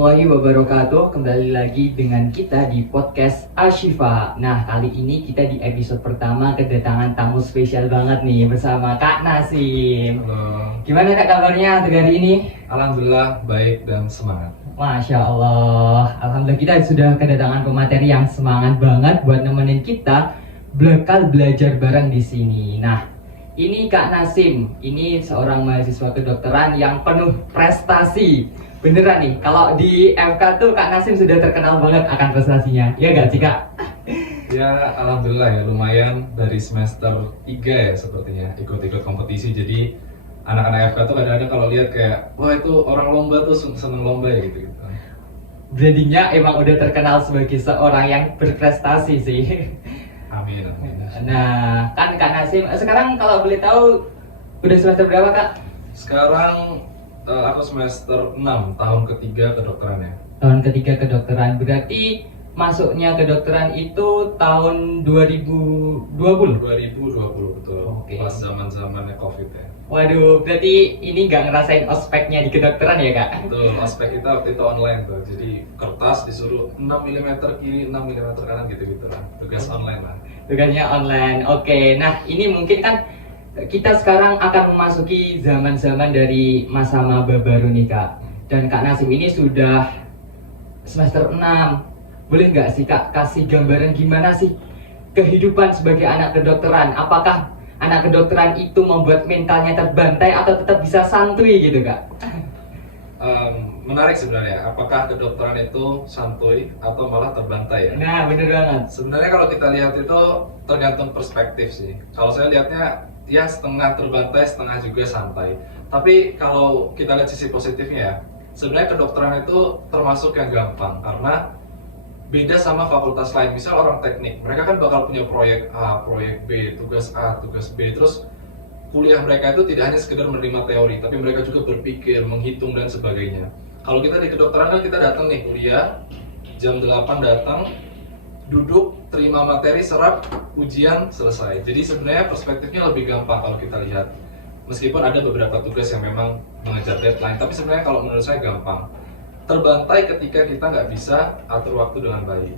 warahmatullahi wabarakatuh. Kembali lagi dengan kita di podcast Ashifa. Nah, kali ini kita di episode pertama kedatangan tamu spesial banget nih bersama Kak Nasim. Halo, Gimana Kak kabarnya untuk hari ini? alhamdulillah baik dan semangat. Masya Allah. Alhamdulillah kita sudah kedatangan pemateri yang semangat banget buat nemenin kita bakal belajar bareng di sini. Nah, ini Kak Nasim, ini seorang mahasiswa kedokteran yang penuh prestasi. Beneran nih, kalau di FK tuh Kak Nasim sudah terkenal banget akan prestasinya. Iya gak sih Kak? Ya, alhamdulillah ya lumayan dari semester 3 ya sepertinya ikut-ikut kompetisi. Jadi anak-anak FK tuh kadang-kadang kalau lihat kayak wah itu orang lomba tuh seneng lomba ya gitu. Brandingnya emang udah terkenal sebagai seorang yang berprestasi sih. Amin, amin. Nah, kan Kak Nasim, sekarang kalau boleh tahu udah semester berapa Kak? Sekarang aku semester 6 tahun ketiga kedokteran ya. Tahun ketiga kedokteran, berarti masuknya kedokteran itu tahun 2020? 2020 betul. Oke. Pas zaman-zamannya Covid ya. Waduh, berarti ini nggak ngerasain ospeknya di kedokteran ya Kak? Betul, aspek kita waktu itu online tuh. Jadi kertas disuruh 6 mm kiri, 6 mm kanan gitu-gitu lah. Tugas online lah. Tugasnya online, oke. Nah, ini mungkin kan kita sekarang akan memasuki zaman-zaman dari masa maba baru nih Kak. Dan Kak Nasim ini sudah semester 6. Boleh nggak sih Kak kasih gambaran gimana sih kehidupan sebagai anak kedokteran? Apakah anak kedokteran itu membuat mentalnya terbantai atau tetap bisa santuy gitu Kak? Menarik sebenarnya, apakah kedokteran itu santuy atau malah terbantai ya? Nah, bener banget. Sebenarnya kalau kita lihat itu tergantung perspektif sih. Kalau saya lihatnya ya setengah terbantai, setengah juga santai. Tapi kalau kita lihat sisi positifnya ya, sebenarnya kedokteran itu termasuk yang gampang karena beda sama fakultas lain. Misal orang teknik, mereka kan bakal punya proyek A, proyek B, tugas A, tugas B. Terus kuliah mereka itu tidak hanya sekedar menerima teori, tapi mereka juga berpikir, menghitung dan sebagainya. Kalau kita di kedokteran kan kita datang nih kuliah, jam 8 datang, duduk, terima materi, serap, ujian, selesai. Jadi sebenarnya perspektifnya lebih gampang kalau kita lihat. Meskipun ada beberapa tugas yang memang mengejar deadline, tapi sebenarnya kalau menurut saya gampang. Terbantai ketika kita nggak bisa atur waktu dengan baik.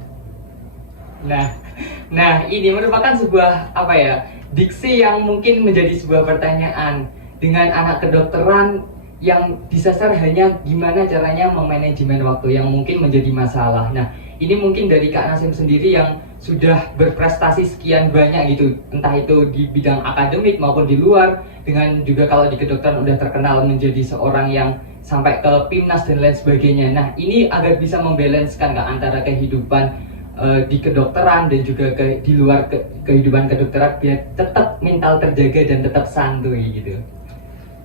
Nah, ini merupakan sebuah apa ya, diksi yang mungkin menjadi sebuah pertanyaan dengan anak kedokteran yang disasar hanya gimana caranya memanajemen waktu yang mungkin menjadi masalah. Nah, ini mungkin dari Kak Nasim sendiri yang sudah berprestasi sekian banyak gitu, entah itu di bidang akademik maupun di luar, dengan juga kalau di kedokteran udah terkenal menjadi seorang yang sampai ke PIMNAS dan lain sebagainya. Nah, ini agar bisa membalanskan Kak antara kehidupan di kedokteran dan juga di luar kehidupan kedokteran biar tetap mental terjaga dan tetap santuy gitu.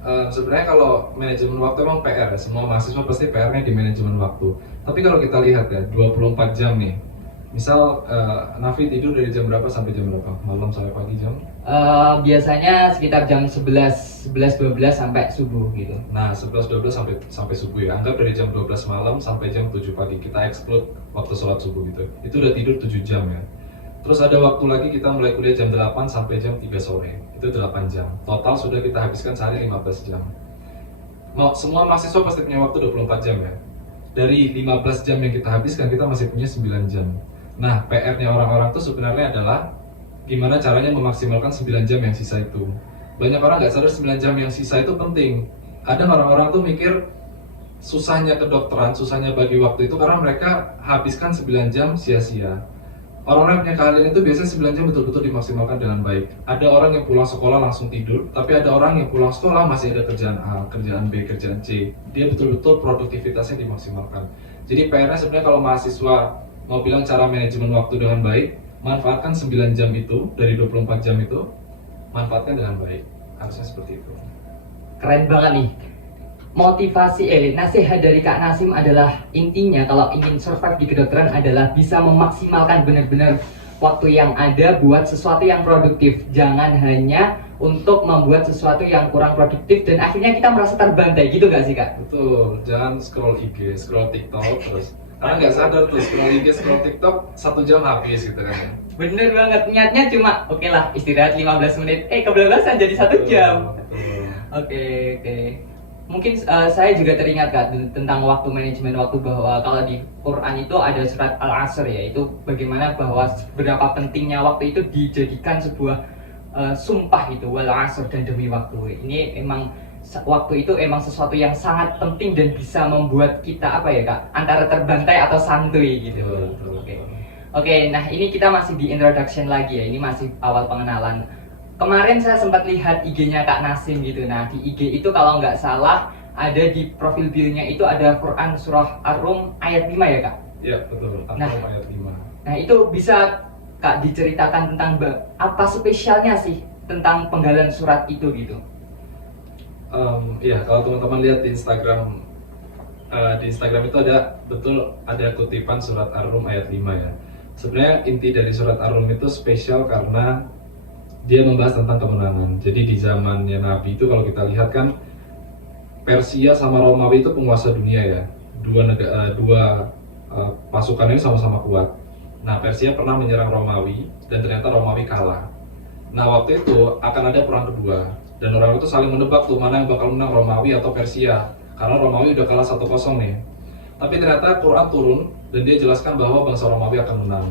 Sebenarnya kalau manajemen waktu emang PR ya, semua mahasiswa pasti PR-nya di manajemen waktu. Tapi kalau kita lihat ya, 24 jam nih. Misal Nafi tidur dari jam berapa sampai jam berapa? Malam sampai pagi jam? Biasanya sekitar jam 11-12 sampai subuh gitu. Nah, 11-12 sampai subuh ya. Anggap dari jam 12 malam sampai jam 7 pagi. Kita exclude waktu sholat subuh gitu. Itu udah tidur 7 jam ya. Terus ada waktu lagi kita mulai kuliah jam 8 sampai jam 3 sore. Itu 8 jam. Total sudah kita habiskan sehari 15 jam. Semua mahasiswa pasti punya waktu 24 jam ya. Dari 15 jam yang kita habiskan, kita masih punya 9 jam. Nah, PR-nya orang-orang itu sebenarnya adalah gimana caranya memaksimalkan 9 jam yang sisa itu. Banyak orang nggak sadar 9 jam yang sisa itu penting. Kadang orang-orang tuh mikir susahnya kedokteran, susahnya bagi waktu itu karena mereka habiskan 9 jam sia-sia. Orang-orang yang punya keahlian itu biasanya 9 jam betul-betul dimaksimalkan dengan baik. Ada orang yang pulang sekolah langsung tidur, tapi ada orang yang pulang sekolah masih ada kerjaan A, kerjaan B, kerjaan C. Dia betul-betul produktivitasnya dimaksimalkan. Jadi PR-nya sebenarnya kalau mahasiswa mau bilang cara manajemen waktu dengan baik, manfaatkan 9 jam itu, dari 24 jam itu, manfaatkan dengan baik. Harusnya seperti itu. Keren banget nih. Motivasi, nasihat dari Kak Nasim adalah intinya kalau ingin survive di kedokteran adalah bisa memaksimalkan benar-benar waktu yang ada buat sesuatu yang produktif. Jangan hanya untuk membuat sesuatu yang kurang produktif dan akhirnya kita merasa terbantai gitu gak sih Kak? Betul, jangan scroll IG, scroll TikTok terus. Karena nggak sadar tuh scroll IG, scroll TikTok 1 jam habis gitu kan ya. Bener banget, niatnya cuma oke lah istirahat 15 menit, kebablasan jadi 1 jam. Betul. Oke. mungkin saya juga teringat Kak tentang waktu, manajemen waktu, bahwa kalau di Quran itu ada surat Al-Asr ya, itu bagaimana bahwa berapa pentingnya waktu itu dijadikan sebuah sumpah gitu, wal asr, dan demi waktu. Ini emang waktu itu emang sesuatu yang sangat penting dan bisa membuat kita apa ya Kak, antara terbantai atau santuy gitu. Oke. Oke, nah ini kita masih di introduction lagi ya, ini masih awal pengenalan. Kemarin saya sempat lihat IG-nya Kak Nasim gitu. Nah, di IG itu kalau nggak salah ada di profil bio-nya itu ada Quran surah Ar-Rum ayat 5 ya Kak? Iya, betul. Ar-Rum ayat 5. Nah, itu bisa Kak diceritakan tentang apa spesialnya sih tentang penggalan surat itu gitu? Iya, kalau teman-teman lihat di Instagram itu ada kutipan surat Ar-Rum ayat 5 ya. Sebenarnya inti dari surat Ar-Rum itu spesial karena dia membahas tentang kemenangan. Jadi di zamannya Nabi itu kalau kita lihat kan Persia sama Romawi itu penguasa dunia ya. Dua pasukan ini sama-sama kuat. Nah, Persia pernah menyerang Romawi dan ternyata Romawi kalah. Nah, waktu itu akan ada perang kedua dan orang itu saling menebak tuh mana yang bakal menang, Romawi atau Persia. Karena Romawi udah kalah 1-0 nih. Tapi ternyata Quran turun dan dia jelaskan bahwa bangsa Romawi akan menang.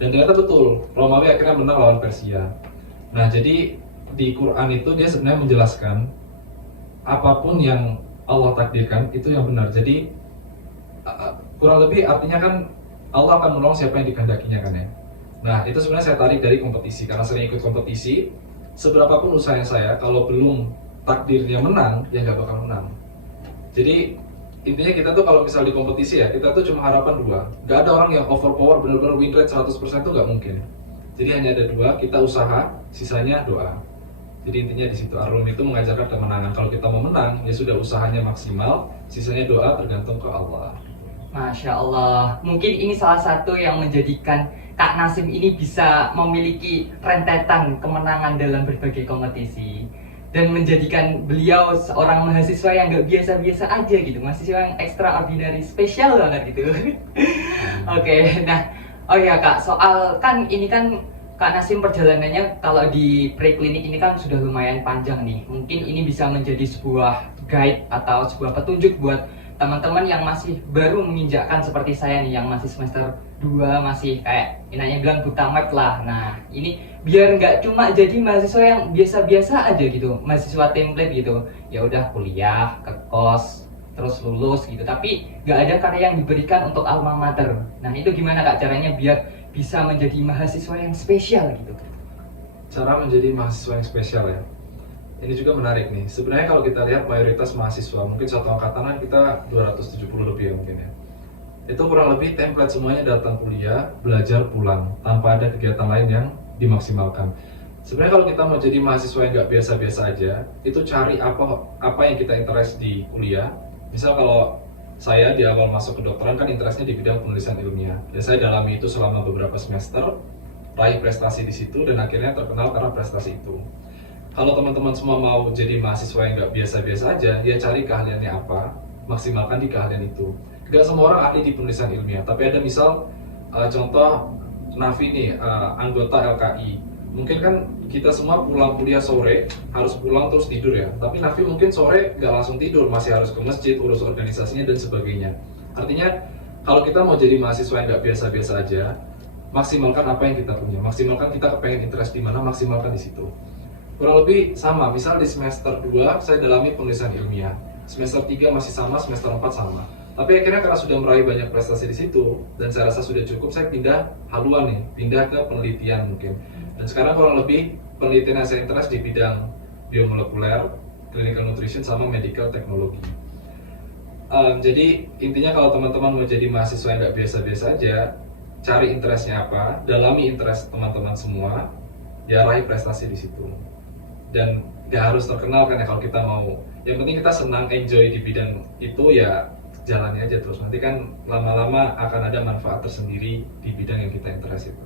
Dan ternyata betul, Romawi akhirnya menang lawan Persia. Nah, jadi di Quran itu dia sebenarnya menjelaskan apapun yang Allah takdirkan itu yang benar. Jadi kurang lebih artinya kan Allah akan menolong siapa yang dikehendakinya kan ya. Nah, itu sebenarnya saya tarik dari kompetisi karena sering ikut kompetisi. Seberapapun usahanya saya, kalau belum takdirnya menang, ya nggak bakal menang. Jadi intinya kita tuh kalau misal di kompetisi ya, kita tuh cuma harapan dua. Nggak ada orang yang overpower benar-benar win rate 100% itu nggak mungkin. Jadi hanya ada dua, kita usaha, sisanya doa. Jadi intinya di situ Ar-Rum itu mengajarkan kemenangan. Kalau kita mau menang, ya sudah usahanya maksimal, sisanya doa tergantung ke Allah. Masya Allah, mungkin ini salah satu yang menjadikan Kak Nasim ini bisa memiliki rentetan kemenangan dalam berbagai kompetisi dan menjadikan beliau seorang mahasiswa yang gak biasa-biasa aja gitu, mahasiswa yang extraordinary, spesial banget gitu. Oke, nah, oh ya Kak, soal kan ini kan Kak Nasim perjalanannya kalau di preklinik ini kan sudah lumayan panjang nih. Mungkin ini bisa menjadi sebuah guide atau sebuah petunjuk buat teman-teman yang masih baru menginjakkan seperti saya nih, yang masih semester 2, masih kayak inanya bilang buta map lah. Nah, ini biar nggak cuma jadi mahasiswa yang biasa-biasa aja gitu, mahasiswa template gitu. Ya udah kuliah, ke kos, terus lulus gitu, tapi nggak ada karya yang diberikan untuk alma mater. Nah, itu gimana Kak caranya biar bisa menjadi mahasiswa yang spesial gitu? Cara menjadi mahasiswa yang spesial ya. Ini juga menarik nih. Sebenarnya kalau kita lihat mayoritas mahasiswa, mungkin satu angkatan kan kita 270 lebih ya mungkin ya. Itu kurang lebih template semuanya, datang kuliah, belajar, pulang, tanpa ada kegiatan lain yang dimaksimalkan. Sebenarnya kalau kita mau jadi mahasiswa yang nggak biasa-biasa aja, itu cari apa yang kita interest di kuliah. Misal kalau saya di awal masuk kedokteran kan interestnya di bidang penulisan ilmiah. Ya saya dalami itu selama beberapa semester, raih prestasi di situ dan akhirnya terkenal karena prestasi itu. Kalau teman-teman semua mau jadi mahasiswa yang nggak biasa-biasa aja, ya cari keahliannya apa, maksimalkan di keahlian itu. Gak semua orang ahli di penulisan ilmiah, tapi ada misal contoh Nafi nih, anggota LKI. Mungkin kan kita semua pulang kuliah sore, harus pulang terus tidur ya. Tapi Nafi mungkin sore nggak langsung tidur, masih harus ke masjid, urus organisasinya dan sebagainya. Artinya kalau kita mau jadi mahasiswa yang nggak biasa-biasa aja, maksimalkan apa yang kita punya, maksimalkan kita kepengen interest di mana, maksimalkan di situ. Kurang lebih sama, misal di semester 2 saya dalami penulisan ilmiah, semester 3 masih sama, semester 4 sama. Tapi akhirnya karena sudah meraih banyak prestasi di situ dan saya rasa sudah cukup, saya pindah haluan nih, pindah ke penelitian mungkin. Dan sekarang kurang lebih penelitian yang saya interest di bidang biomolekuler, clinical nutrition sama medical technology. Jadi intinya kalau teman-teman mau jadi mahasiswa yang nggak biasa-biasa aja, cari interestnya apa, dalami interest teman-teman semua, ya raih prestasi di situ. Dan nggak harus terkenal kan ya kalau kita mau, yang penting kita senang, enjoy di bidang itu ya jalani aja terus. Nanti kan lama-lama akan ada manfaat tersendiri di bidang yang kita interest itu.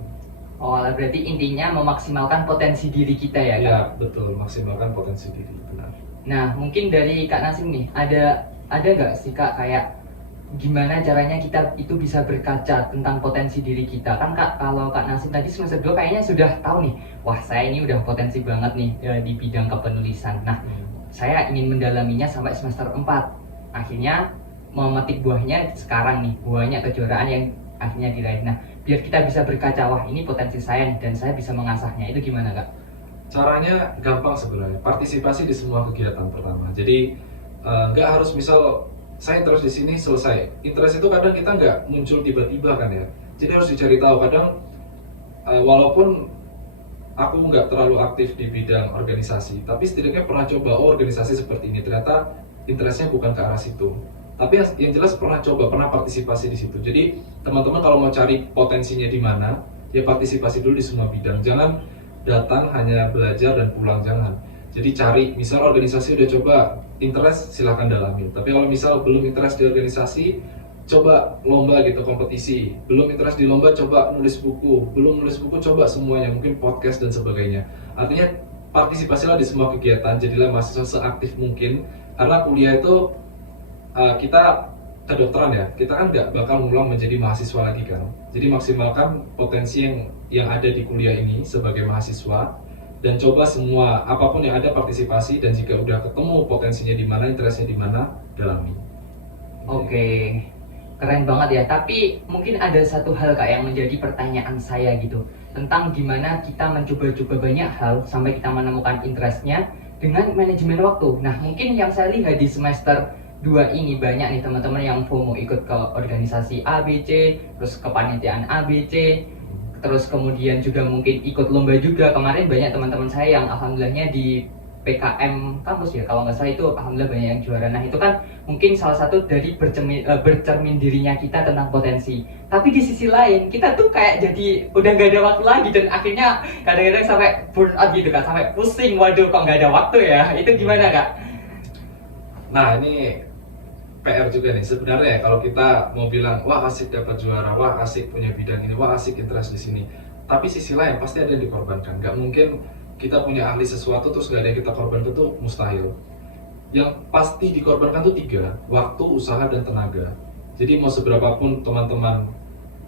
Oh, berarti intinya memaksimalkan potensi diri kita ya Kak? Ya betul, maksimalkan potensi diri, benar. Nah, mungkin dari Kak Nasim nih, ada nggak sih Kak kayak gimana caranya kita itu bisa berkaca tentang potensi diri kita? Kan Kak, kalau Kak Nasim tadi semester 2 kayaknya sudah tahu nih, wah saya ini udah potensi banget nih di bidang kepenulisan. Nah, saya ingin mendalaminya sampai semester 4. Akhirnya memetik buahnya sekarang nih, buahnya kejuaraan yang akhirnya diraih. Nah, biar kita bisa berkaca, wah ini potensi saya nih, dan saya bisa mengasahnya. Itu gimana Kak? Caranya gampang sebenarnya, partisipasi di semua kegiatan pertama. Jadi nggak harus misal saya interest di sini selesai. Interest itu kadang kita nggak muncul tiba-tiba kan ya. Jadi harus dicari tahu. Kadang walaupun aku nggak terlalu aktif di bidang organisasi, tapi setidaknya pernah coba organisasi seperti ini. Ternyata interestnya bukan ke arah situ. Tapi yang jelas pernah coba, pernah partisipasi di situ. Jadi teman-teman kalau mau cari potensinya di mana, ya partisipasi dulu di semua bidang. Jangan datang hanya belajar dan pulang, jangan. Jadi cari, misal organisasi udah coba interest, silahkan dalami. Tapi kalau misal belum interest di organisasi, coba lomba gitu, kompetisi. Belum interest di lomba, coba nulis buku. Belum nulis buku, coba semuanya, mungkin podcast dan sebagainya. Artinya partisipasilah di semua kegiatan, jadilah mahasiswa seaktif mungkin. Karena kuliah itu kita kedokteran ya, kita kan nggak bakal ngulang menjadi mahasiswa lagi kan. Jadi maksimalkan potensi yang ada di kuliah ini sebagai mahasiswa, dan coba semua apapun yang ada partisipasi, dan jika udah ketemu potensinya di mana, interestnya di mana, dalami. Oke, keren banget ya. Tapi mungkin ada satu hal Kak yang menjadi pertanyaan saya gitu, tentang gimana kita mencoba-coba banyak hal sampai kita menemukan interestnya dengan manajemen waktu. Nah, mungkin yang saya lihat di semester 2 ini banyak nih teman-teman yang FOMO, ikut ke organisasi ABC, terus kepanitiaan ABC, terus kemudian juga mungkin ikut lomba juga. Kemarin banyak teman-teman saya yang alhamdulillahnya di PKM kampus ya, kalau nggak salah itu alhamdulillah banyak yang juara. Nah itu kan mungkin salah satu dari bercermin dirinya kita tentang potensi. Tapi di sisi lain kita tuh kayak jadi udah nggak ada waktu lagi, dan akhirnya kadang-kadang sampai burn out gitu kan, sampai pusing, waduh kok nggak ada waktu ya. Itu gimana Kak? Nah ini PR juga nih sebenarnya. Kalau kita mau bilang wah asik dapat juara, wah asik punya bidang ini, wah asik interest di sini, tapi sisi lain pasti ada yang dikorbankan. Nggak mungkin kita punya ahli sesuatu terus nggak ada yang kita korbankan, itu mustahil. Yang pasti dikorbankan tuh 3, waktu, usaha, dan tenaga. Jadi mau seberapapun teman-teman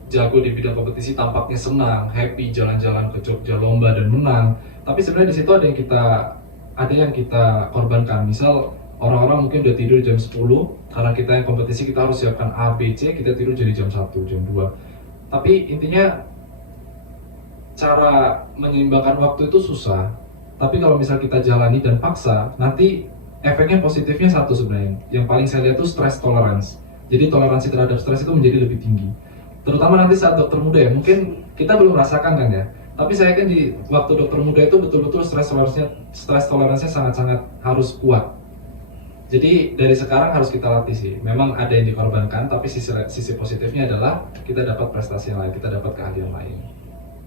jago di bidang kompetisi, tampaknya senang, happy, jalan-jalan ke Jogja lomba dan menang, tapi sebenarnya di situ ada yang kita korbankan. Misal orang-orang mungkin udah tidur jam 10, karena kita yang kompetisi kita harus siapkan A, B, C, kita tidur jadi jam 1, jam 2. Tapi intinya cara menyeimbangkan waktu itu susah. Tapi kalau misal kita jalani dan paksa, nanti efeknya positifnya satu sebenarnya. Yang paling saya lihat itu stress tolerance. Jadi toleransi terhadap stres itu menjadi lebih tinggi. Terutama nanti saat dokter muda ya, mungkin kita belum merasakan kan ya. Tapi saya kan di waktu dokter muda itu betul-betul stress toleransinya sangat-sangat harus kuat. Jadi dari sekarang harus kita latih sih. Memang ada yang dikorbankan, tapi sisi positifnya adalah kita dapat prestasi yang lain, kita dapat keahlian lain.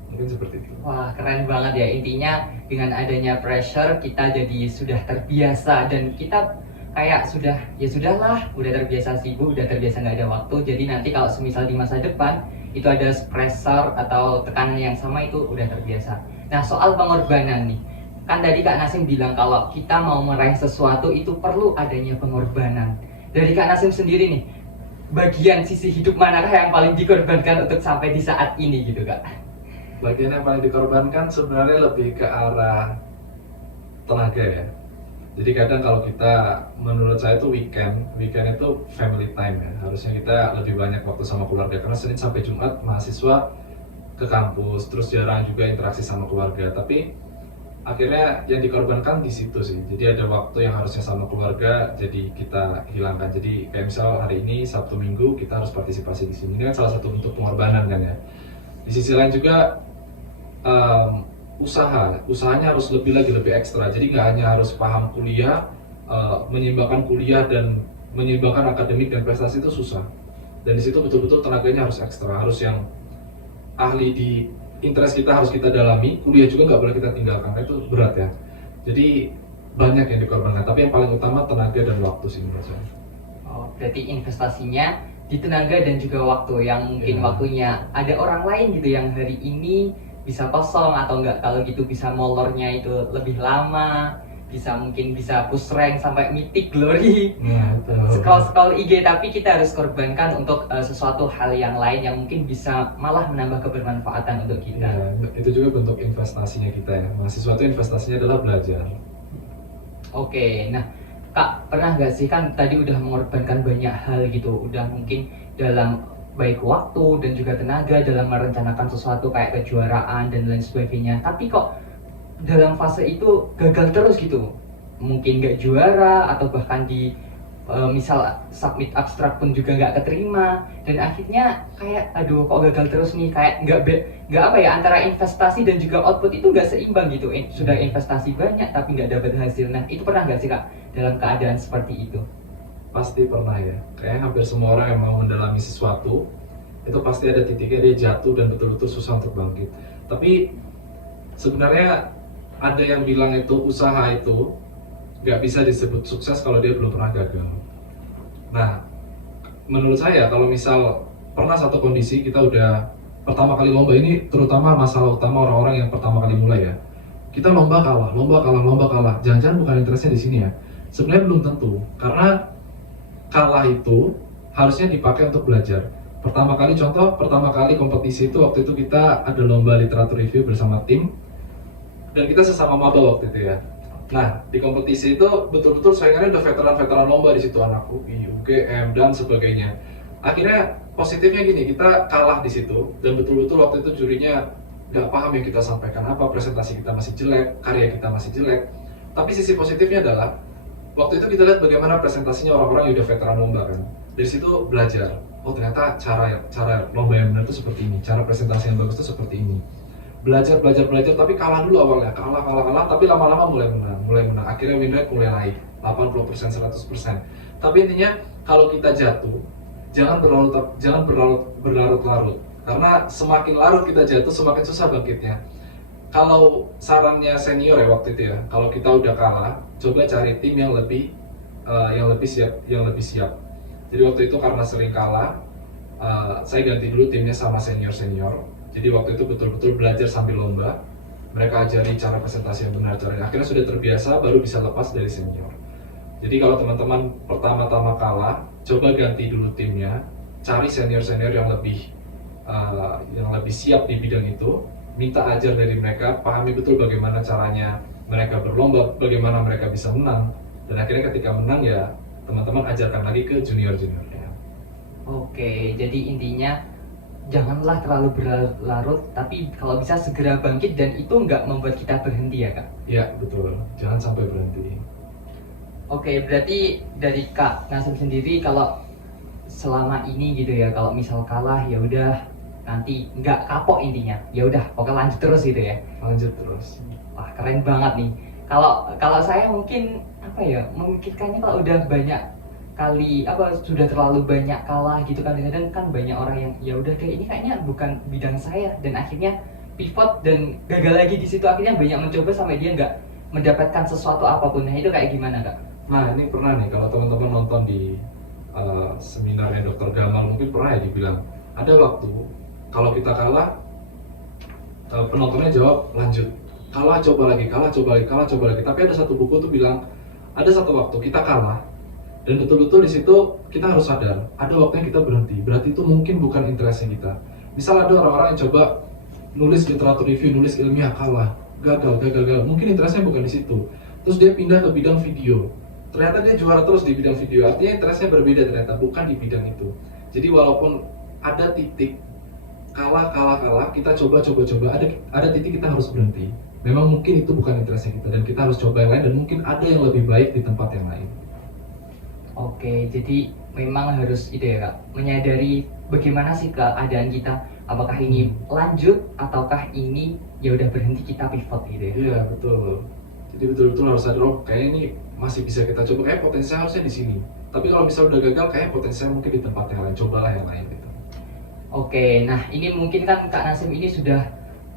Mungkin seperti itu. Wah keren banget ya, intinya dengan adanya pressure kita jadi sudah terbiasa, dan kita kayak ya sudahlah, udah terbiasa sibuk, udah terbiasa nggak ada waktu. Jadi nanti kalau semisal di masa depan itu ada pressure atau tekanan yang sama, itu udah terbiasa. Nah soal pengorbanan nih, kan tadi Kak Nasim bilang kalau kita mau meraih sesuatu itu perlu adanya pengorbanan. Dari Kak Nasim sendiri nih, bagian sisi hidup manakah yang paling dikorbankan untuk sampai di saat ini gitu Kak? Bagian yang paling dikorbankan sebenarnya lebih ke arah tenaga ya. Jadi kadang kalau kita, menurut saya itu weekend itu family time ya. Harusnya kita lebih banyak waktu sama keluarga, karena Senin sampai Jumat mahasiswa ke kampus, terus jarang juga interaksi sama keluarga. Tapi akhirnya yang dikorbankan di situ sih. Jadi ada waktu yang harusnya sama keluarga, jadi kita hilangkan. Jadi kayak misal hari ini Sabtu Minggu kita harus partisipasi di sini. Ini kan salah satu bentuk pengorbanan kan ya. Di sisi lain juga usahanya harus lebih ekstra. Jadi nggak hanya harus paham kuliah, menyeimbangkan kuliah dan menyeimbangkan akademik dan prestasi itu susah. Dan di situ betul-betul tenaganya harus ekstra, harus yang ahli di interest kita harus kita dalami. Kuliah juga nggak boleh kita tinggalkan, itu berat ya. Jadi banyak yang dikorbankan, tapi yang paling utama tenaga dan waktu sih menurut saya. Oh, berarti investasinya di tenaga dan juga waktu, yang mungkin waktunya ada orang lain gitu yang hari ini bisa kosong, atau enggak kalau gitu bisa molornya itu lebih lama, mungkin bisa push rank sampai mythic glory, scroll IG, tapi kita harus korbankan untuk sesuatu hal yang lain yang mungkin bisa malah menambah kebermanfaatan untuk kita. Ya, itu juga bentuk investasinya kita ya. Mahasiswa itu investasinya adalah belajar. Oke, nah Kak pernah nggak sih kan tadi udah mengorbankan banyak hal gitu, udah mungkin dalam baik waktu dan juga tenaga dalam merencanakan sesuatu kayak kejuaraan dan lain sebagainya. Tapi kok dalam fase itu gagal terus gitu, mungkin nggak juara atau bahkan di misal submit abstrak pun juga nggak keterima dan akhirnya kayak aduh kok gagal terus nih, kayak nggak apa ya, antara investasi dan juga output itu nggak seimbang gitu. Sudah investasi banyak tapi nggak dapat hasil. Nah itu pernah nggak sih Kak dalam keadaan seperti itu? Pasti pernah ya, kayaknya hampir semua orang yang mau mendalami sesuatu itu pasti ada titiknya dia jatuh dan betul-betul susah untuk bangkit. Tapi sebenarnya ada yang bilang itu usaha itu nggak bisa disebut sukses kalau dia belum pernah gagal. Nah, menurut saya kalau misal pernah satu kondisi kita udah pertama kali lomba, ini terutama masalah utama orang-orang yang pertama kali mulai ya. Kita lomba kalah, lomba kalah, lomba kalah. Jangan-jangan bukan interestnya di sini ya. Sebenarnya belum tentu, karena kalah itu harusnya dipakai untuk belajar. Pertama kali kompetisi itu waktu itu kita ada lomba literatur review bersama tim dan kita sesama maba waktu itu ya. Nah, di kompetisi itu betul-betul saingannya udah veteran-veteran lomba di situ, anak UI, UGM dan sebagainya. Akhirnya positifnya gini, kita kalah di situ dan betul-betul waktu itu jurinya nggak paham yang kita sampaikan apa, presentasi kita masih jelek, karya kita masih jelek. Tapi sisi positifnya adalah waktu itu kita lihat bagaimana presentasinya orang-orang yang udah veteran lomba kan. Dari situ belajar, oh ternyata cara lomba yang benar itu seperti ini, cara presentasi yang bagus itu seperti ini. Belajar, tapi kalah dulu awalnya, kalah, tapi lama-lama mulai menang. Akhirnya win rate mulai naik, 80%, 100%. Tapi intinya, kalau kita jatuh, jangan berlarut-larut. Karena semakin larut kita jatuh, semakin susah bangkitnya. Kalau sarannya senior ya waktu itu ya, kalau kita udah kalah, coba cari tim yang lebih siap. Jadi waktu itu karena sering kalah, saya ganti dulu timnya sama senior. Jadi waktu itu betul-betul belajar sambil lomba. Mereka ajari cara presentasi yang benar, akhirnya sudah terbiasa, baru bisa lepas dari senior. Jadi kalau teman-teman pertama-tama kalah, coba ganti dulu timnya, cari senior-senior yang lebih siap di bidang itu, minta ajar dari mereka, pahami betul bagaimana caranya mereka berlomba, bagaimana mereka bisa menang, dan akhirnya ketika menang ya teman-teman ajarkan lagi ke junior-juniornya. Oke, jadi intinya janganlah terlalu berlarut, tapi kalau bisa segera bangkit dan itu nggak membuat kita berhenti ya Kak? Ya betul, jangan sampai berhenti. Oke, berarti dari Kak Nasib sendiri kalau selama ini gitu ya, kalau misal kalah ya udah nanti nggak kapok intinya, ya udah pokoknya lanjut terus gitu ya. Lanjut terus. Wah keren banget nih. Kalau saya mungkin apa ya, memikirkannya kalau udah banyak kali apa sudah terlalu banyak kalah gitu kan, kadang kan banyak orang yang ya udah deh ini kayaknya bukan bidang saya dan akhirnya pivot dan gagal lagi di situ, akhirnya banyak mencoba sampai dia nggak mendapatkan sesuatu apapun. Nah itu kayak gimana Kak? Nah ini pernah nih, kalau teman-teman nonton di seminarnya Dr. Gamal mungkin pernah ya dibilang, ada waktu kalau kita kalah, penontonnya jawab lanjut, kalah coba lagi, tapi ada satu buku tuh bilang, ada satu waktu kita kalah dan betul-betul di situ kita harus sadar, ada waktunya kita berarti itu mungkin bukan interestnya kita. Misal ada orang-orang yang coba nulis literatur review, nulis ilmiah, kalah, gagal, mungkin interestnya bukan di situ. Terus dia pindah ke bidang video, ternyata dia juara terus di bidang video, artinya interestnya berbeda ternyata, bukan di bidang itu. Jadi walaupun ada titik kalah, kita coba, ada titik kita harus berhenti. Memang mungkin itu bukan interestnya kita dan kita harus coba yang lain, dan mungkin ada yang lebih baik di tempat yang lain. Oke, jadi memang harus itu ya Kak, menyadari bagaimana sih keadaan kita, apakah ini lanjut ataukah ini ya udah berhenti, kita pivot gitu ya. Iya betul. Jadi betul-betul harus sadar, oh kayaknya ini masih bisa kita coba, kayak potensinya harusnya di sini. Tapi kalau misalnya udah gagal, kayak potensinya mungkin di tempat yang lain, cobalah yang lain gitu. Oke, nah ini mungkin kan Kak Nasim ini sudah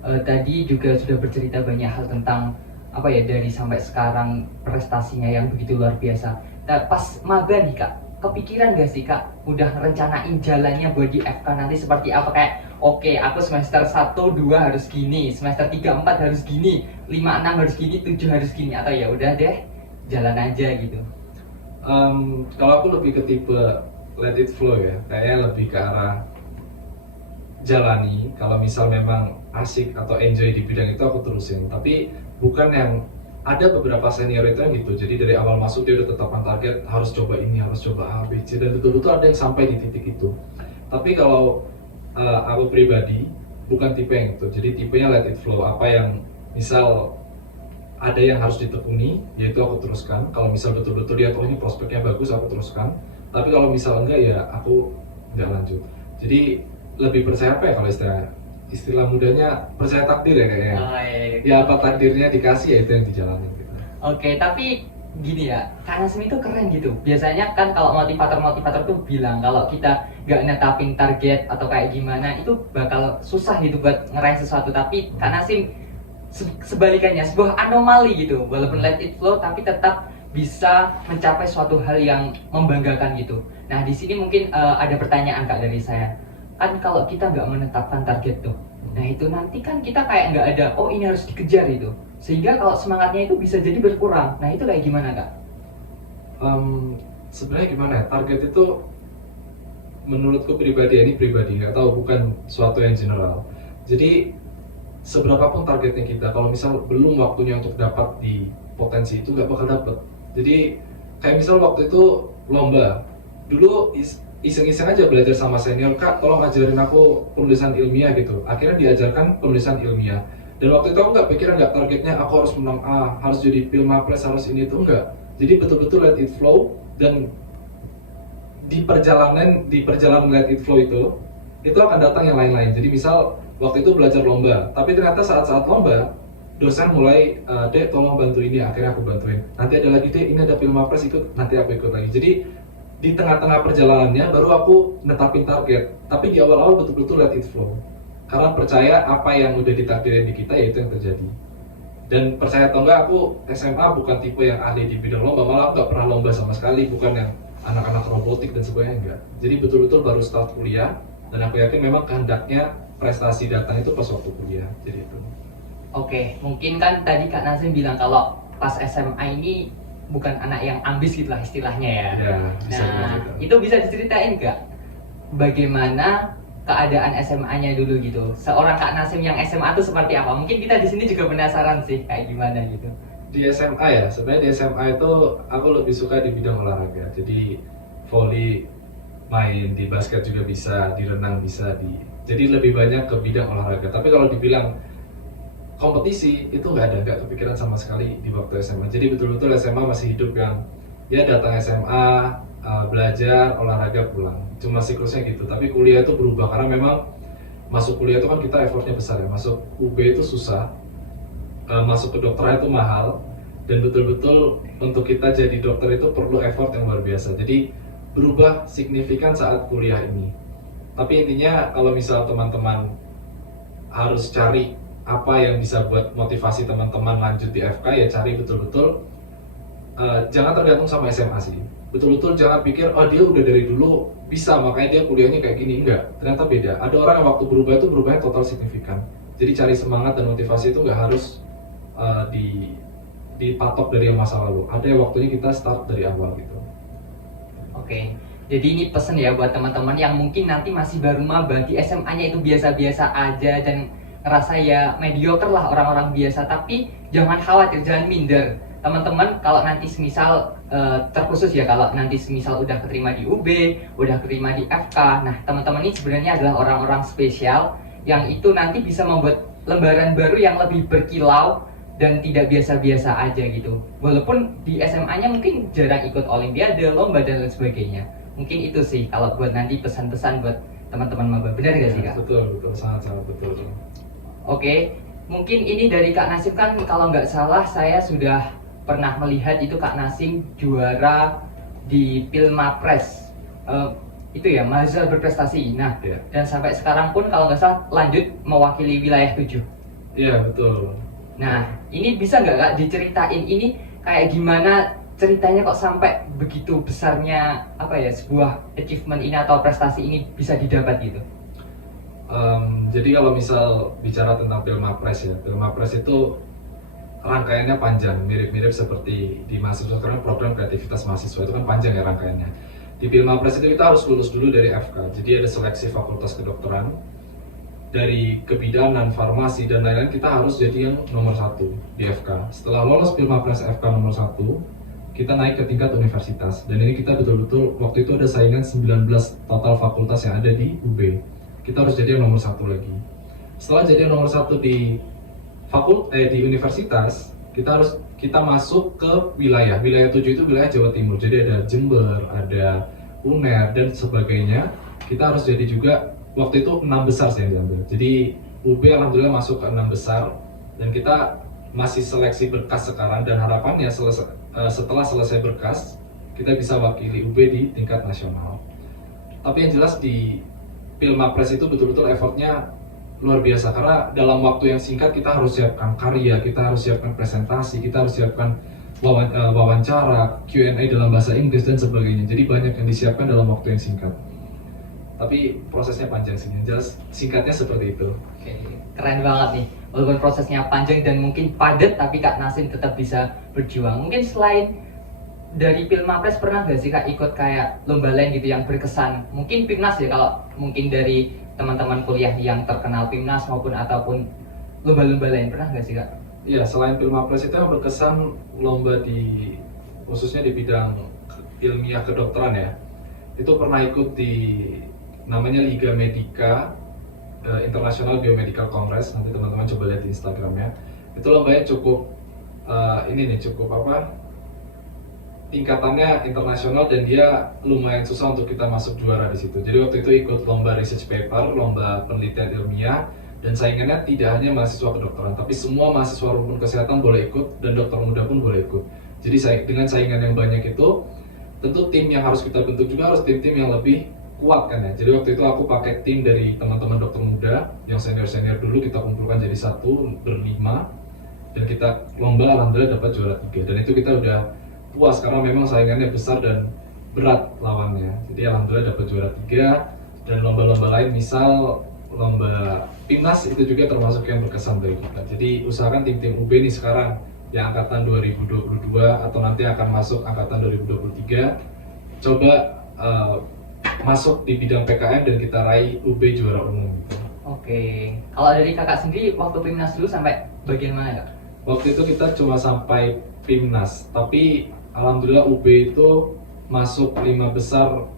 tadi juga sudah bercerita banyak hal tentang apa ya, dari sampai sekarang prestasinya yang begitu luar biasa. Nah, pas maba nih Kak, kepikiran gak sih Kak, udah rencanain jalannya buat di FK nanti seperti apa? Kayak oke, aku semester 1, 2 harus gini, semester 3, 4 harus gini, 5, 6 harus gini, 7 harus gini, atau ya udah deh jalan aja gitu. Kalau aku lebih ke tipe let it flow ya, kayaknya lebih ke arah jalani. Kalau misal memang asik atau enjoy di bidang itu aku terusin, tapi bukan yang ada beberapa senior itu yang gitu, jadi dari awal masuk dia udah tetapkan target, harus coba ini, harus coba A, B, C, dan betul-betul ada yang sampai di titik itu. Tapi kalau aku pribadi bukan tipe yang itu, jadi tipenya let it flow. Apa yang misal ada yang harus ditekuni, yaitu aku teruskan. Kalau misal betul-betul lihat oh ini prospeknya bagus, aku teruskan. Tapi kalau misal enggak ya aku nggak lanjut. Jadi lebih percaya apa ya kalau istilah mudanya, percaya takdir ya kayaknya. Oh, iya. Ya apa takdirnya dikasih ya itu yang dijalanin gitu. Oke, tapi gini ya, Kak Nassim itu keren gitu. Biasanya kan kalau motivator-motivator tuh bilang kalau kita nggak netapin target atau kayak gimana itu bakal susah gitu buat ngeraih sesuatu. Tapi Kak Nassim sebalikannya, sebuah anomali gitu. Walaupun let it flow, tapi tetap bisa mencapai suatu hal yang membanggakan gitu. Nah, di sini mungkin ada pertanyaan Kak dari saya. Kan kalau kita nggak menetapkan target tuh, nah itu nanti kan kita kayak nggak ada, oh ini harus dikejar itu. Sehingga kalau semangatnya itu bisa jadi berkurang. Nah itu kayak gimana Kak? Sebenarnya gimana ya, target itu menurutku pribadi, ini pribadi, nggak tahu, bukan suatu yang general. Jadi seberapapun targetnya kita, kalau misal belum waktunya untuk dapat di potensi itu nggak bakal dapat. Jadi kayak misal waktu itu lomba, dulu iseng-iseng aja belajar sama senior, Kak tolong ajarin aku penulisan ilmiah gitu. Akhirnya diajarkan penulisan ilmiah. Dan waktu itu aku nggak pikiran, nggak targetnya aku harus menang A, harus jadi Pilmapres, harus ini itu, enggak. Jadi betul-betul let it flow, dan di perjalanan let it flow itu akan datang yang lain-lain. Jadi misal waktu itu belajar lomba, tapi ternyata saat-saat lomba dosen mulai, Dek tolong bantu ini, akhirnya aku bantuin. Nanti ada lagi, Dek ini ada Pilmapres ikut, nanti aku ikut lagi. Jadi di tengah-tengah perjalanannya baru aku netapin target, tapi di awal-awal betul-betul let it flow. Karena percaya apa yang udah ditakdirin di kita ya itu yang terjadi. Dan percaya atau enggak, aku SMA bukan tipe yang ahli di bidang lomba, malah nggak pernah lomba sama sekali, bukan yang anak-anak robotik dan sebagainya, enggak. Jadi betul-betul baru start kuliah, dan aku yakin memang kehendaknya prestasi datang itu pas waktu kuliah, jadi itu. Oke, mungkin kan tadi Kak Nassim bilang kalau pas SMA ini bukan anak yang ambis gitu lah istilahnya ya. Ya, bisa Nah, dilanjutkan. itu bisa diceritain nggak bagaimana keadaan SMA-nya dulu gitu? Seorang Kak Nassim yang SMA itu seperti apa? Mungkin kita di sini juga penasaran sih kayak gimana gitu. Di SMA ya, sebenarnya di SMA itu aku lebih suka di bidang olahraga. Jadi volley, main di basket juga bisa, di renang bisa, jadi lebih banyak ke bidang olahraga. Tapi kalau dibilang kompetisi itu nggak kepikiran sama sekali di waktu SMA. Jadi betul-betul SMA masih hidup yang ya datang SMA, belajar, olahraga, pulang. Cuma siklusnya gitu. Tapi kuliah itu berubah karena memang masuk kuliah itu kan kita effortnya besar ya. Masuk UB itu susah, masuk ke dokteran itu mahal, dan betul-betul untuk kita jadi dokter itu perlu effort yang luar biasa. Jadi berubah signifikan saat kuliah ini. Tapi intinya kalau misal teman-teman harus cari apa yang bisa buat motivasi teman-teman lanjut di FK, ya cari betul-betul, jangan tergantung sama SMA sih. Betul-betul jangan pikir oh dia udah dari dulu bisa makanya dia kuliahnya kayak gini, enggak. Ternyata beda. Ada orang yang waktu berubah itu berubahnya total signifikan. Jadi cari semangat dan motivasi itu nggak harus dipatok dari yang masa lalu. Ada yang waktunya kita start dari awal gitu. Oke, jadi ini pesen ya buat teman-teman yang mungkin nanti masih baru maba di SMA-nya itu biasa-biasa aja dan ngerasa ya mediocre lah orang-orang biasa. Tapi jangan khawatir, jangan minder. Teman-teman kalau nanti semisal terkhusus ya kalau nanti semisal udah keterima di UB, udah keterima di FK, nah teman-teman ini sebenarnya adalah orang-orang spesial yang itu nanti bisa membuat lembaran baru yang lebih berkilau dan tidak biasa-biasa aja gitu. Walaupun di SMA-nya mungkin jarang ikut olimpiade, lomba dan lain sebagainya. Mungkin itu sih kalau buat nanti pesan-pesan buat teman-teman maba. Benar gak sih Kak? Betul, sangat-sangat betul. Oke, mungkin ini dari Kak Nassim kan kalau nggak salah saya sudah pernah melihat itu Kak Nassim juara di Pilmapres. Itu ya, mahasiswa berprestasi. Nah, Iya. dan sampai sekarang pun kalau nggak salah lanjut mewakili wilayah 7. Iya, betul. Nah, ini bisa nggak Kak diceritain ini kayak gimana ceritanya kok sampai begitu besarnya apa ya sebuah achievement ini atau prestasi ini bisa didapat gitu? Jadi kalau misal bicara tentang Pilmapres ya, Pilmapres itu rangkaiannya panjang, mirip-mirip seperti di mahasiswa sekarang program kreativitas mahasiswa itu kan panjang ya rangkaiannya. Di Pilmapres itu kita harus lulus dulu dari FK, jadi ada seleksi fakultas kedokteran. dari kebidanan, farmasi, dan lain-lain, kita harus jadi yang nomor 1 di FK. Setelah lolos Pilmapres FK nomor 1, kita naik ke tingkat universitas. Dan ini kita betul-betul, waktu itu ada saingan 19 total fakultas yang ada di UB. Kita harus jadi yang nomor 1 lagi. Setelah jadi yang nomor 1 di di universitas, kita masuk ke wilayah 7 itu wilayah Jawa Timur. Jadi ada Jember, ada UNER, dan sebagainya. Kita harus jadi juga, waktu itu 6 besar sih yang diambil. Jadi UB alhamdulillah masuk ke 6 besar, dan kita masih seleksi berkas sekarang, dan harapannya setelah selesai berkas kita bisa wakili UB di tingkat nasional. Tapi yang jelas di Pilmapres itu betul-betul effortnya luar biasa, karena dalam waktu yang singkat kita harus siapkan karya, kita harus siapkan presentasi, kita harus siapkan wawancara, Q&A dalam bahasa Inggris dan sebagainya. Jadi banyak yang disiapkan dalam waktu yang singkat. Tapi prosesnya panjang sih, jelas singkatnya seperti itu. Oke, keren banget nih. Walaupun prosesnya panjang dan mungkin padat, tapi Kak Nasim tetap bisa berjuang. Mungkin selain dari Pilmapres, pernah gak sih Kak ikut kayak lomba lain gitu yang berkesan? Mungkin Pimnas ya, kalau mungkin dari teman-teman kuliah yang terkenal Pimnas ataupun lomba-lomba lain, pernah gak sih Kak? Iya, selain Pilmapres itu yang berkesan lomba khususnya di bidang ilmiah kedokteran ya. Itu pernah ikut di namanya Liga Medica International Biomedical Congress, nanti teman-teman coba lihat di Instagramnya. Itu lombanya cukup tingkatannya internasional, dan dia lumayan susah untuk kita masuk juara di situ. Jadi waktu itu ikut lomba research paper, lomba penelitian ilmiah, dan saingannya tidak hanya mahasiswa kedokteran, tapi semua mahasiswa rumpun kesehatan boleh ikut, dan dokter muda pun boleh ikut. Jadi dengan saingan yang banyak itu, tentu tim yang harus kita bentuk juga harus tim-tim yang lebih kuat kan ya. Jadi waktu itu aku pakai tim dari teman-teman dokter muda yang senior-senior dulu, kita kumpulkan jadi satu berlima, dan kita lomba alhamdulillah dapat juara 3. Dan itu kita udah puas karena memang saingannya besar dan berat lawannya. Jadi alhamdulillah dapat juara 3. Dan lomba-lomba lain, misal lomba Pimnas, itu juga termasuk yang berkesan dari kita. Jadi usahakan tim-tim UB nih sekarang yang angkatan 2022 atau nanti akan masuk angkatan 2023, coba masuk di bidang PKM dan kita raih UB juara umum. Oke, kalau dari Kakak sendiri waktu Pimnas dulu sampai bagian mana Kak? Waktu itu kita cuma sampai Pimnas, tapi alhamdulillah UB itu masuk 5 besar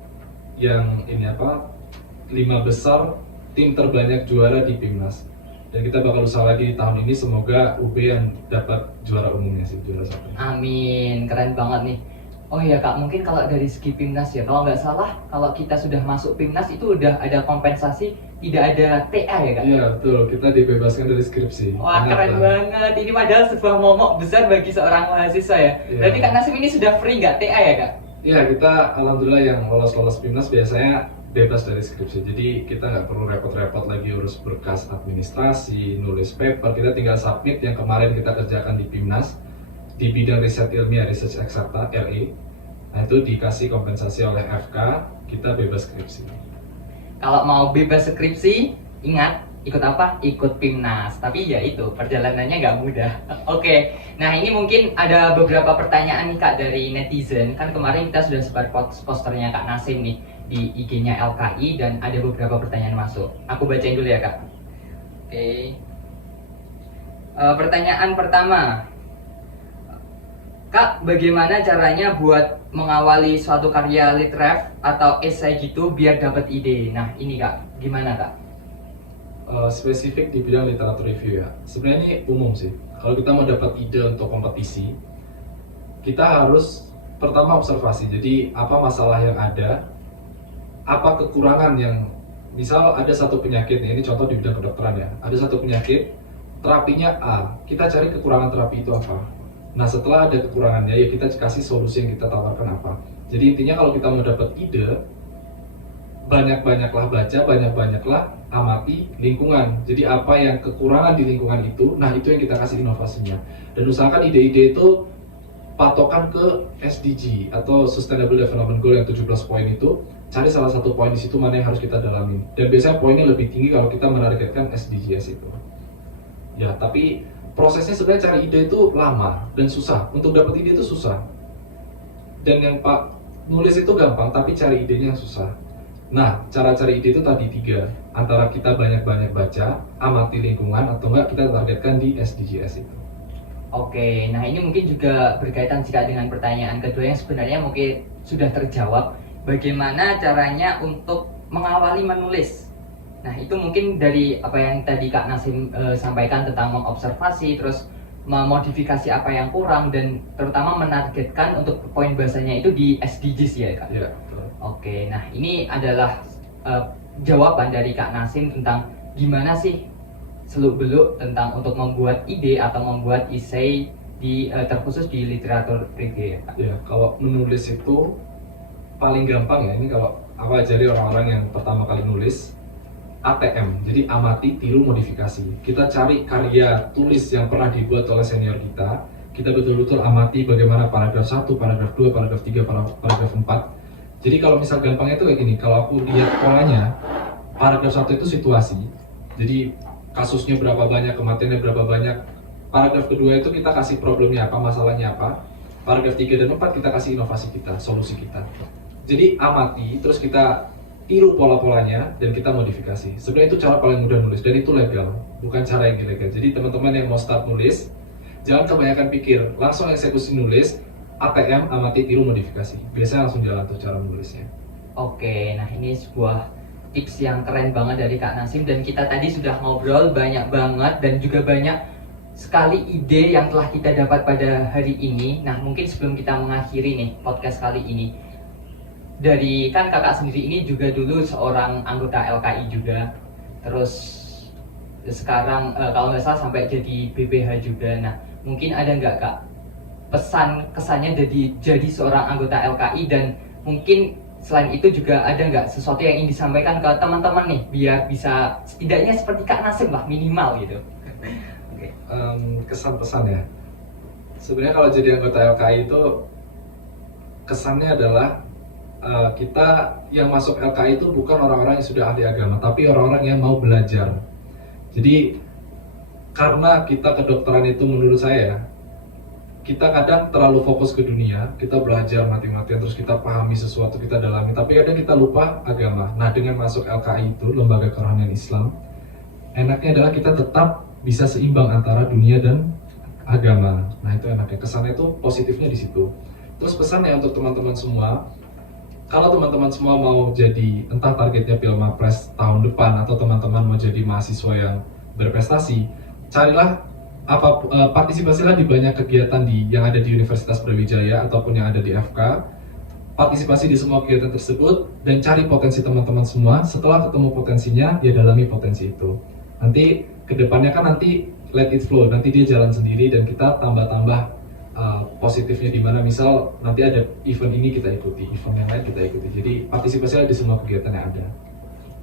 yang 5 besar tim terbanyak juara di Pimnas. Dan kita bakal usaha lagi di tahun ini, semoga UB yang dapat juara umumnya sih, juara 1. Amin, keren banget nih. Oh iya Kak, mungkin kalau dari segi Pimnas ya, kalau nggak salah, kalau kita sudah masuk Pimnas itu udah ada kompensasi, tidak ada TA ya Kak? Iya betul, kita dibebaskan dari skripsi. Wah keren banget, ini padahal sebuah momok besar bagi seorang mahasiswa ya. Iya. Berarti Kak Nasim ini sudah free nggak TA ya Kak? Iya, kita alhamdulillah yang lolos Pimnas biasanya bebas dari skripsi. Jadi kita nggak perlu repot-repot lagi urus berkas administrasi, nulis paper. Kita tinggal submit yang kemarin kita kerjakan di Pimnas di bidang riset ilmiah, research eksakta (RE). Nah itu dikasih kompensasi oleh FK, kita bebas skripsi. Kalau mau bebas skripsi, ingat ikut apa? Ikut Pimnas. Tapi ya itu, perjalanannya nggak mudah. Oke, nah ini mungkin ada beberapa pertanyaan nih Kak dari netizen. Kan kemarin kita sudah sebar posternya Kak Nasim nih di IG-nya LKI, dan ada beberapa pertanyaan masuk. Aku bacain dulu ya Kak. Oke. Pertanyaan pertama, Kak, bagaimana caranya buat mengawali suatu karya litref atau esai gitu biar dapat ide? Nah ini Kak, gimana Kak? Spesifik di bidang literatur review ya. Sebenarnya ini umum sih. Kalau kita mau dapat ide untuk kompetisi, kita harus pertama observasi. Jadi apa masalah yang ada, apa kekurangan yang, misal ada satu penyakit nih, ini contoh di bidang kedokteran ya. Ada satu penyakit, terapinya A, kita cari kekurangan terapi itu apa. Nah setelah ada kekurangannya, ya kita kasih solusi yang kita tawarkan apa. Jadi intinya kalau kita mau dapat ide, banyak-banyaklah baca, banyak-banyaklah amati lingkungan. Jadi apa yang kekurangan di lingkungan itu, nah itu yang kita kasih inovasinya. Dan usahakan ide-ide itu patokan ke SDG atau Sustainable Development Goal yang 17 poin itu. Cari salah satu poin di situ mana yang harus kita dalami. Dan biasanya poinnya lebih tinggi kalau kita menargetkan SDGs itu. Ya, tapi prosesnya sebenarnya cari ide itu lama dan susah. Untuk dapat ide itu susah. Dan yang nulis itu gampang, tapi cari idenya susah. Nah, cara cari ide itu tadi 3. Antara kita banyak-banyak baca, amati lingkungan, atau enggak kita targetkan di SDGs itu. Oke, nah ini mungkin juga berkaitan jika dengan pertanyaan kedua yang sebenarnya mungkin sudah terjawab. Bagaimana caranya untuk mengawali menulis? Nah itu mungkin dari apa yang tadi Kak Nasim sampaikan tentang mengobservasi, terus memodifikasi apa yang kurang, dan terutama menargetkan untuk poin bahasanya itu di SDGs ya Kak? Iya, betul. Oke, nah ini adalah jawaban dari Kak Nasim tentang gimana sih seluk-beluk tentang untuk membuat ide atau membuat esai di terkhusus di literatur review ya Kak? Ya, kalau menulis itu paling gampang ya, ini kalau apa ajari orang-orang yang pertama kali nulis, ATM, jadi amati, tiru, modifikasi. Kita cari karya tulis yang pernah dibuat oleh senior kita betul-betul amati bagaimana paragraf 1, paragraf 2, paragraf 3, paragraf 4. Jadi kalau misal gampangnya itu kayak gini, kalau aku lihat polanya, paragraf 1 itu situasi, jadi kasusnya berapa banyak, kematiannya berapa banyak. Paragraf kedua itu kita kasih problemnya apa, masalahnya apa. Paragraf 3 dan 4 kita kasih inovasi kita, solusi kita. Jadi amati, terus kita tiru pola-polanya dan kita modifikasi. Sebenarnya itu cara paling mudah nulis dan itu legal, bukan cara yang ilegal. Jadi teman-teman yang mau start nulis, jangan kebanyakan pikir, langsung eksekusi nulis, ATM, amati, tiru, modifikasi. Biasanya langsung jalan tuh cara menulisnya. Oke, nah ini sebuah tips yang keren banget dari Kak Nasim, dan kita tadi sudah ngobrol banyak banget dan juga banyak sekali ide yang telah kita dapat pada hari ini. Nah mungkin sebelum kita mengakhiri nih podcast kali ini, dari kan kakak sendiri ini juga dulu seorang anggota LKI juga, terus sekarang kalau nggak salah sampai jadi BPH juga. Nah mungkin ada nggak Kak pesan kesannya jadi seorang anggota LKI, dan mungkin selain itu juga ada nggak sesuatu yang ingin disampaikan ke teman-teman nih biar bisa setidaknya seperti Kak Nasim lah, minimal gitu. Oke. Kesan-pesan ya. Sebenarnya kalau jadi anggota LKI itu kesannya adalah kita yang masuk LKI itu bukan orang-orang yang sudah ahli agama, tapi orang-orang yang mau belajar. Jadi karena kita kedokteran itu menurut saya, kita kadang terlalu fokus ke dunia, kita belajar mati-matian, terus kita pahami sesuatu, kita dalami, tapi kadang kita lupa agama. Nah dengan masuk LKI itu, Lembaga Kerohanian Islam, enaknya adalah kita tetap bisa seimbang antara dunia dan agama. Nah itu enaknya, kesannya itu positifnya di situ. Terus pesannya untuk teman-teman semua, kalau teman-teman semua mau jadi entah targetnya Pilmapres tahun depan atau teman-teman mau jadi mahasiswa yang berprestasi, carilah partisipasilah di banyak kegiatan yang ada di Universitas Brawijaya ataupun yang ada di FK. Partisipasi di semua kegiatan tersebut dan cari potensi teman-teman semua. Setelah ketemu potensinya, ya dalami potensi itu. Nanti kedepannya kan nanti let it flow, nanti dia jalan sendiri dan kita tambah-tambah positifnya, di mana misal nanti ada event ini kita ikuti, event yang lain kita ikuti. Jadi partisipasilah di semua kegiatan yang ada.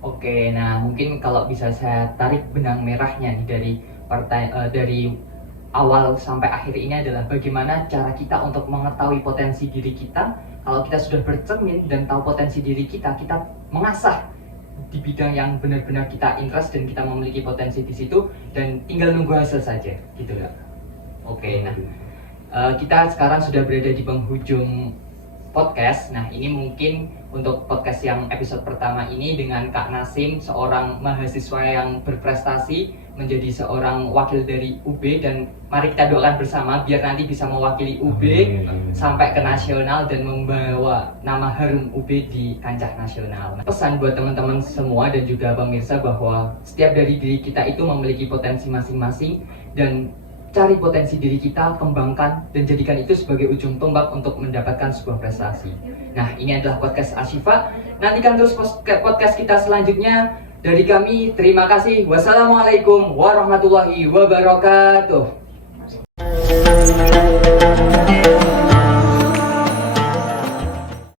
Oke, nah mungkin kalau bisa saya tarik benang merahnya nih dari awal sampai akhir ini adalah bagaimana cara kita untuk mengetahui potensi diri kita. Kalau kita sudah bercermin dan tahu potensi diri kita mengasah di bidang yang benar-benar kita interest dan kita memiliki potensi di situ, dan tinggal nunggu hasil saja, gitu kan? Oke, nah kita sekarang sudah berada di penghujung podcast. Nah ini mungkin untuk podcast yang episode pertama ini dengan Kak Nasim, seorang mahasiswa yang berprestasi menjadi seorang wakil dari UB, dan mari kita doakan bersama biar nanti bisa mewakili UB sampai ke nasional dan membawa nama harum UB di kancah nasional. Nah, pesan buat teman-teman semua dan juga pemirsa bahwa setiap dari diri kita itu memiliki potensi masing-masing, dan cari potensi diri kita, kembangkan, dan jadikan itu sebagai ujung tombak untuk mendapatkan sebuah prestasi. Nah, ini adalah podcast Ashifa. Nantikan terus podcast kita selanjutnya. Dari kami, terima kasih. Wassalamualaikum warahmatullahi wabarakatuh.